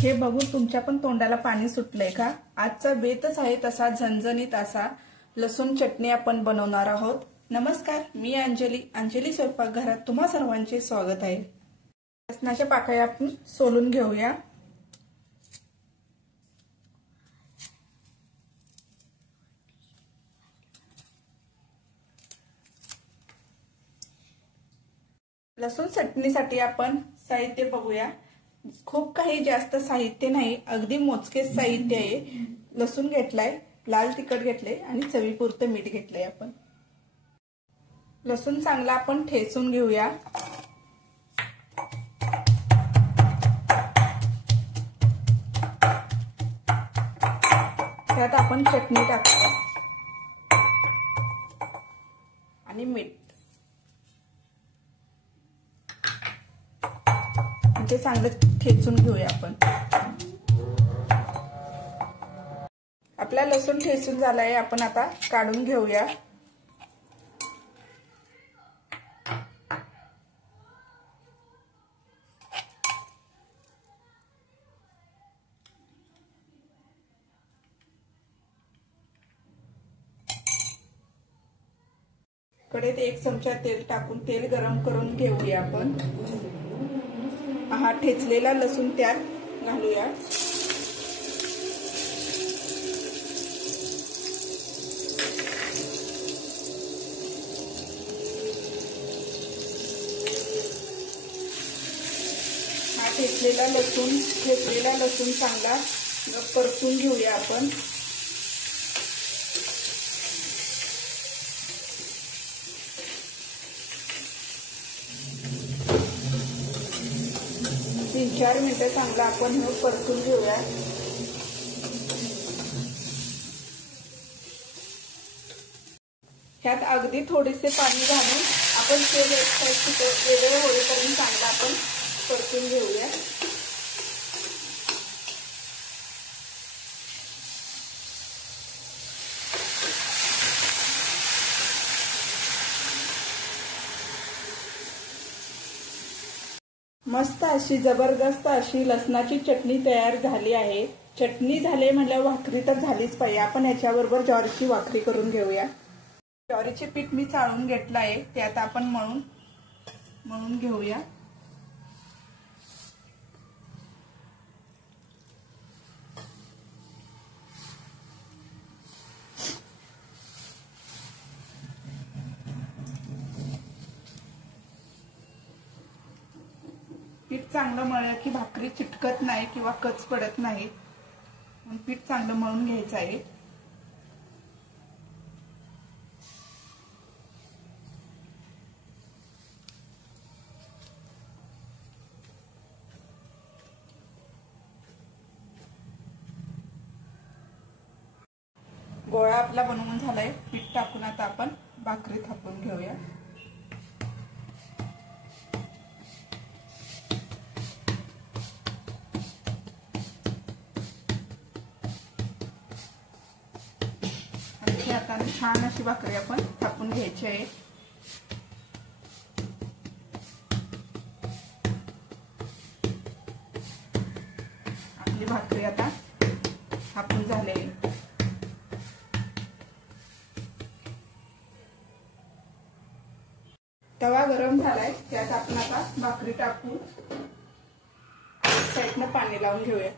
हे बघून तुमच्या पण तोंडाला पाणी सुटलंय का? आजचा बेतच आहे तसा झणझणीत असा लसूण चटणी आपण बनवणार आहोत। नमस्कार, मी अंजली स्वयंपाकघरात तुम्हा सर्वांचे स्वागत आहे। लसणाच्या पाकळ्या आपण सोलून घेऊया। लसूण चटणीसाठी आपण साहित्य बघूया। खूप काही जास्त साहित्य नाही, अगदी मोजकेच साहित्य आहे। लसूण घेतलाय, लाल तिखट घेतले आणि चवीपुरतं मीठ घेतलंय। आपण लसूण चांगला आपण ठेचून घेऊया। त्यात आपण चटणी टाकूया आणि मीठ, ते चांगलं ठेचून घेऊया। आपण आपला लसूण ठेचून झालाय, आपण आता काढून घेऊया। कढईत 1 चमचा तेल टाकून तेल गरम करून घेऊया। आपण हा ठेचलेला लसूण त्यात घालूया। हा ठेचलेला लसूण चांगला परतून घेऊया। आपण 3-4 मिनिटं चांगला आपण हे परतून घेऊया। ह्यात अगदी थोडेसे पाणी घालून आपण तेल एक साईड वेगळे होईपर्यंत चांगला आपण परतून घेऊया। मस्त अशी जबरदस्त अशी लसणाची चटणी तयार झाली आहे। चटणी झाली म्हणजे भाकरी तर झालीच पाहिजे। आपण याच्याबरोबर ज्वारीची भाकरी करून घेऊया। ज्वारीचे पीठ मी चाळून घेतलं आहे, ते आता आपण मळून घेऊया। पीठ चांगलं मळलं की भाकरी चिटकत नाही किंवा कच पडत नाही, म्हणून पीठ चांगलं मळून घ्यायचं आहे। गोळा आपला बनवून झालाय। पीठ टाकून आता आपण भाकरी थापून घेऊया। हाताने छान अशी भाकरी आपण थापून घ्यायची आहे। आपली भाकरी आता थापून झाली। तवा गरम झालाय, त्यात आपण आता भाकरी टाकून साईडनं पाणी लावून घेऊया।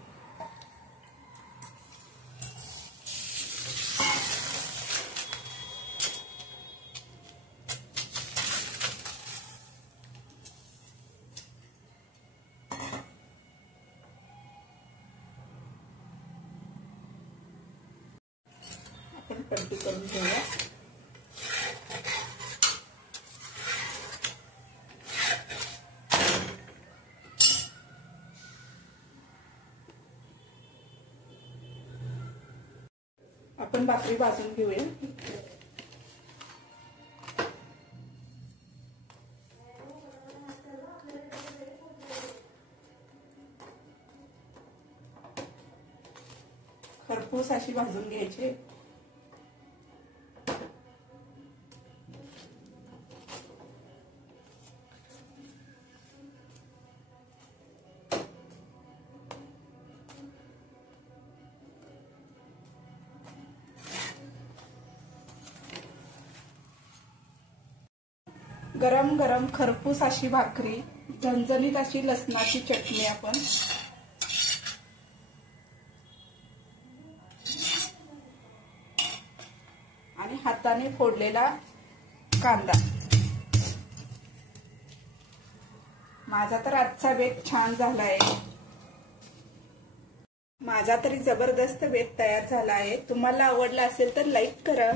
आपण पलटी करून घेऊया। आपण भाकरी भाजून घेऊया। खरपूस अशी भाजून घ्यायची। गरम गरम खरपूस अशी भाकरी, झणझणीत अशी लसणाची चटणी आपण आणि हाताने फोडलेला कांदा। माझा तर आजचा बेत छान झाला आहे। माझा तरी जबरदस्त बेत तयार झाला आहे। तुम्हाला आवडला असेल तर लाईक करा।